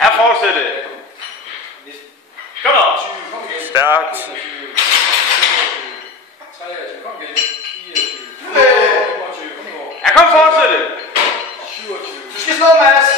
Ja, fortsætte. Kom nu. Stærkt. 23, kom igen. 24, 25, kom nu. Ja, kom fortsætte. 27. Du skal slå, Mads.